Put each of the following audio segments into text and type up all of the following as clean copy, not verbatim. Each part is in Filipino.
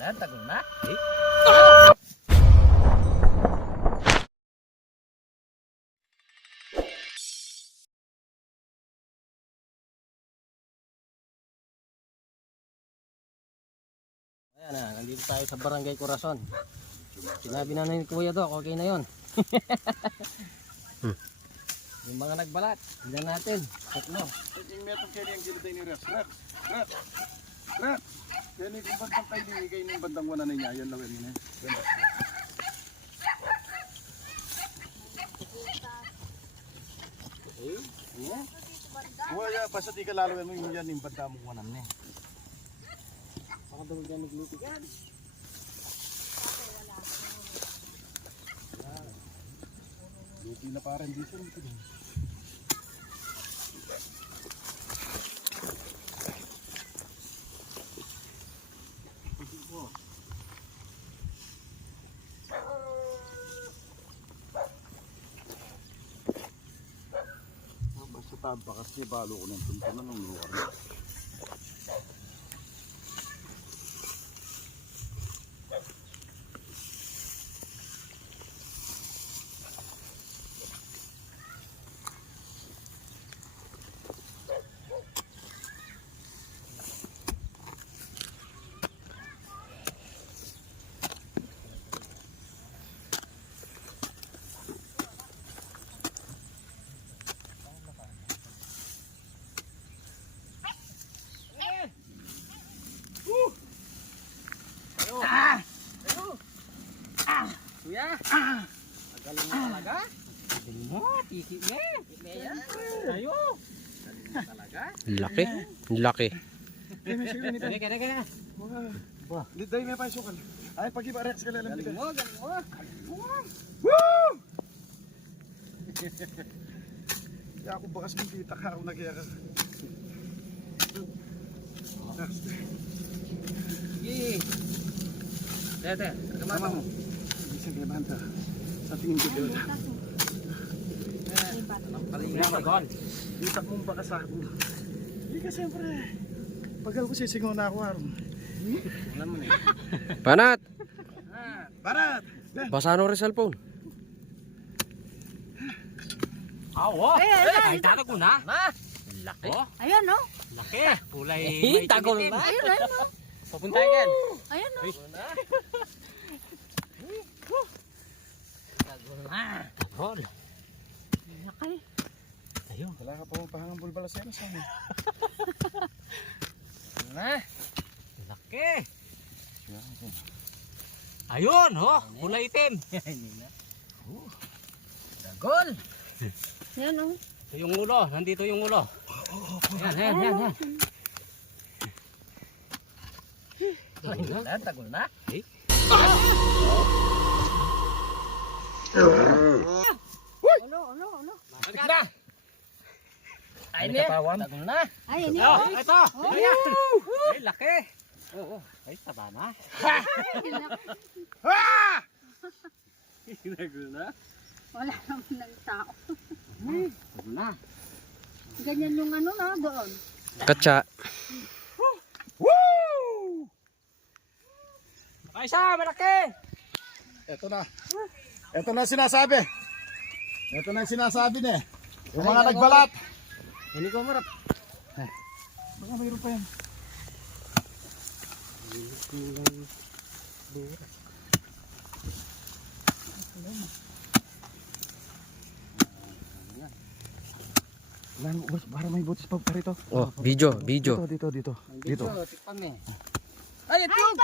na, tagol na. Ayan na, nandito tayo sa Barangay Corazon. Sinabi na ni Kuya Doc, okay na yun. Yung mga nagbalat, hindi natin. Tatlo. Yung metong kaya yung gilid ni Rex. Rex! Yan yung bandang kayo dinigay ng bandang wana na niya. Yan lang yun eh. Wala, basta di ka lalo yung yan yung bandang mong wanan eh. Baka daw dyan naglitigan. Luti na parang dito. Basta taba kasi balo ko ng tuntunan ng lugar. Kuya! Magaling mo talaga? Magaling mo, tiki mo. Ayo! Magaling mo talaga? Laki. Laki. Kaya. Liday may pa sukal. Ay pag-iba Rex ka lalang Galing mo, galing mo. Woo! Kaya ako bakas kung kita ka ako nagyaya ka. Sige. Tete, Tama mo. Isang kaya banta. Sa tingin ko dito. Palinga magol. Kita mong bakas ako. Hindi ka siyempre. Pagal ko sisingaw na ako aron. Alam mo na. Panat! Barat! Basa no rin cellphone. Awo! Ay, tago ko na. Laki. Ayan no? Laki. Kulay tagol na. Ayun, ayun no? Papunta yan. Ayan no? Tagol na. Tagol. Laki. Ayun. Wala ka pa mong pahangang bulbalasera sa amin. Na. Laki. Ayun, oh, kulay itim. Tagol. Ayan no? Ito yung ulo, nandito yung ulo. Yan. Tagol na. Ulo. Balik na. Ay, tagol na. Ayan Oh, yun. ito. Ayan. Ay, laki. Oo. Ay, taba na. Tagol na. Wala naman ng tao. Tagol na. Ganyan yung ano na doon. Katsa. Ay, isa, malaki. Ito na. Ito na sinasabi. Ito na sinasabi niya. Yung mga nagbalat. Hindi ko marap. Baka mayroon pa yan. Para may butis pa rito. Oh, video. Dito. Tikpan eh. Ay, itlog.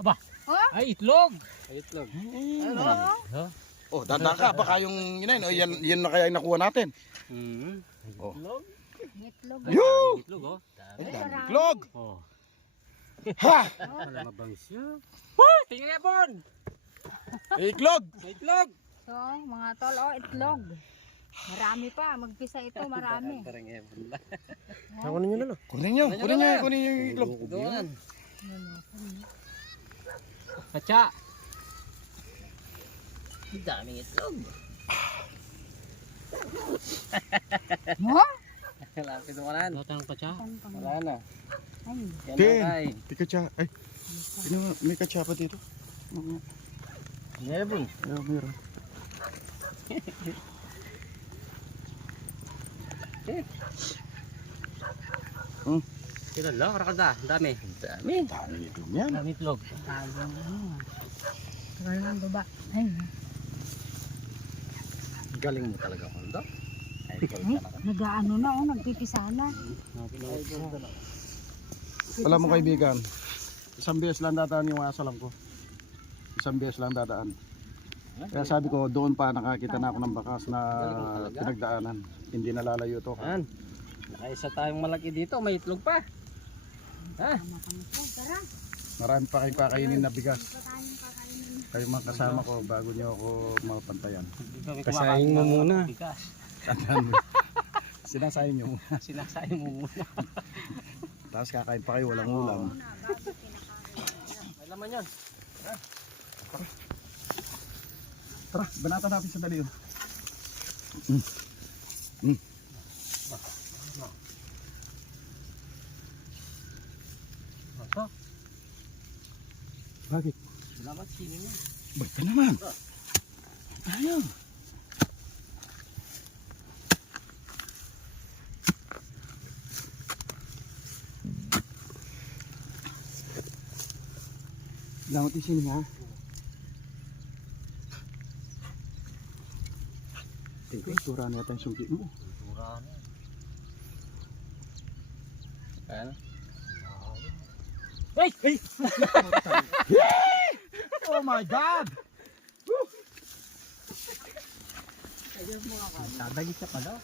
Aba. Ay, itlog. Ay, itlog. Ano? Oh, dada ka. Baka yung yan na kaya yung nakuha natin. Oh. Itlog. Itlog. Yoo! Itlog, oh. Ay, dami itlog. Oh. Ha! Wala mabangis yun. Hoy! Tingnan niya, Bon! Itlog! May itlog! So, mga tol, oh, itlog. Marami pa. Magpisa ito, marami. Parang ebon lang. Nakunin nyo na lang. Kunin yung itlog. Doon. Katsa! Ang daming itlog. Mo? Lapit mo kanan. Tatang pa siya. Wala na. Ay, Yan Tin, na kay. may katsa. Ay, may katsa pa dito. Meron. Meron. Kailan lang? Karakada. Dami. Dami. Dami ito yan. Dami itlog. tagal ng baba. Ay, Galing mo talaga, Kondo. Ay, nag-ano na oh, nagpipisa na. Alam mo kaibigan, isang beses lang dadaan yung asalam ko. Isang beses lang dadaan. Kaya sabi ko, doon pa nakakita na ako ng bakas na pinagdaanan. Hindi nalalayo to. Yan. Nakaisa tayong malaki dito. May itlog pa. Ha? Tama kami po, tara. Marami pa kayong kakainin na bigas. Pa tayong kakainin. Kayo mga kasama ko bago nyo ako mapantayan. Kasahin mo muna. Tandaan mo. Sinasayin nyo muna. Sinasahin mo muna. Tapos kakain pa kayo, walang ulam. May laman yan. Tara, banata natin sa dali. Ito. Bakit? Salamat sinin yan. Ba't ka naman? Ayaw. Salamat isin ha. Tingko, tura na yata yung sungkit mo. Tura na. Kaya na. Ay! Ay! Oh my God! Dadagit ka pala.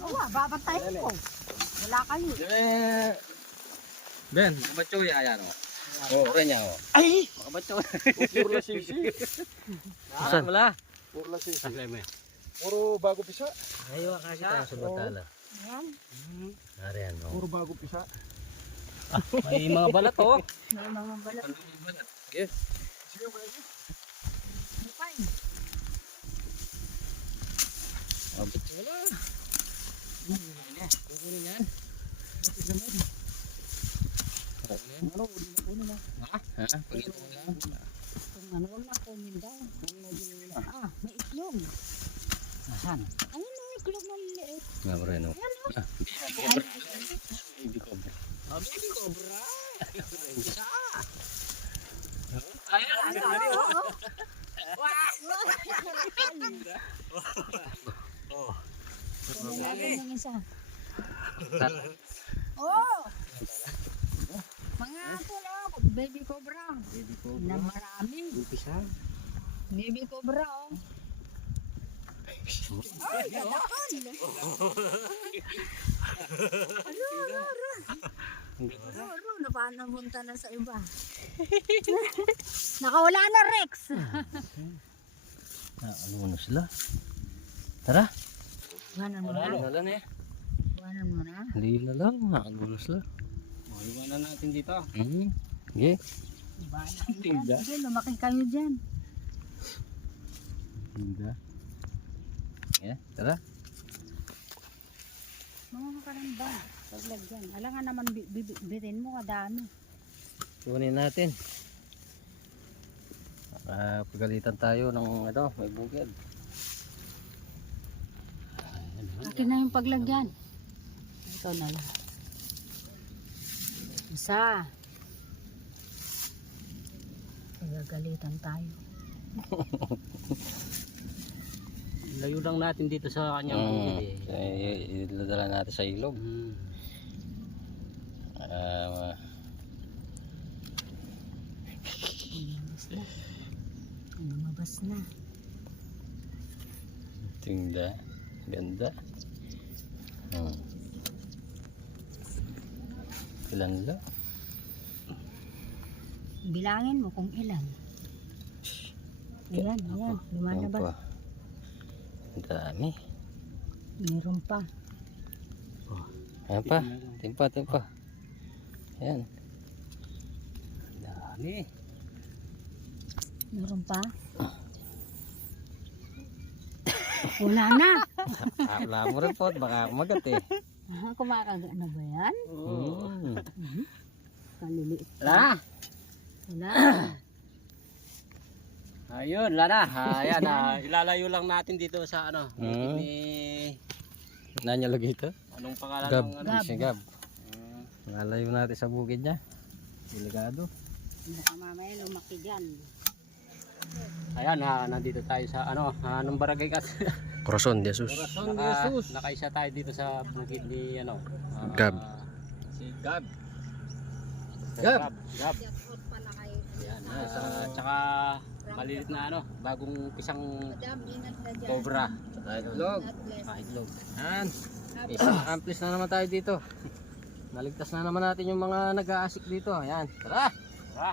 Oo, babantayin ko. Wala kayo. Ben, makabatso yung ayan o. Oo, rin niya o. Ay! Makabatso. Puro la sisi. Saan? Wala. Puro la sisi. Saklay mo. Puro bago pisa. Ayaw kasi tayo sa batala. Ayan. Ariyan o. Puro bago pisa. May mga balat o. May mga balat. Yes. Mukay. Wala. Kukunin yan. Ano, uli na kunin na. Ha? Pagkita mo lang. Kung ano na, kunin daw. Ah, may itlog. Nasaan? Ayun na, itlog na liliit. Nga ba rin o. Ayan o. Baby cobra. Baby cobra. Isa. Kunin natin yung isa. Oh! Mga pulo, baby cobra. Baby Na marami. Upisa. Baby cobra, oh. Ay, ganapan. Aro, napanamunta na sa iba. Nakawala na, Rex. Ano na sila? Tara. Iwanan mo na. Wala na eh. Iwanan mo na. Hindi na lang. Ano na sila? Iwanan natin dito. Okay. Iwanan mo Tinda. na. Sige, lumaki kayo dyan. Hindi. Yeah, tara. Mga karamba. Paglagyan. Alam nga naman, bitin mo kadami. Kunin natin. Pagalitan tayo ng may bukid. Akin na yung paglagyan. Ito na lang. Isa. Nagagalitan tayo. Layo lang natin dito sa kanyang bukid eh. Iladala natin sa ilog. Lumabas na. Tingda. Ganda. Ilan lang? Bilangin mo kung ilan. Ayan, ayan. Lumalabas. Ang dami. Meron pa. Ayan pa. Timpa. Ayan. Dami. Meron pa? Wala na. Wala mo rin po. Baka kumagat eh. Kumakagat na ba yan? Kaliliit. Wala. Wala. Ayun, wala na. Ayan, ilalayo lang natin dito sa ano. Ni... Nanya lagi ito? Anong pangalan Gab. ng ano? Si Gab. Nalayo natin sa bukid niya. Delikado. Baka mamaya lumaki dyan. Ayan, nandito tayo sa ano, anong barangay kasi? Corazon de Jesus. Nakaisa tayo dito sa bukid ni ano. Gab. Si Gab. Gab. Gab. Jackpot pala kayo. Ayan, tsaka malilit na ano, bagong pisang Madam, ingat na dyan. cobra. Itlog. God bless. Itlog. Ayan. Isang amplis na naman tayo dito. Naligtas na naman natin yung mga nag-aasik dito. Ayan. Tara. Tara.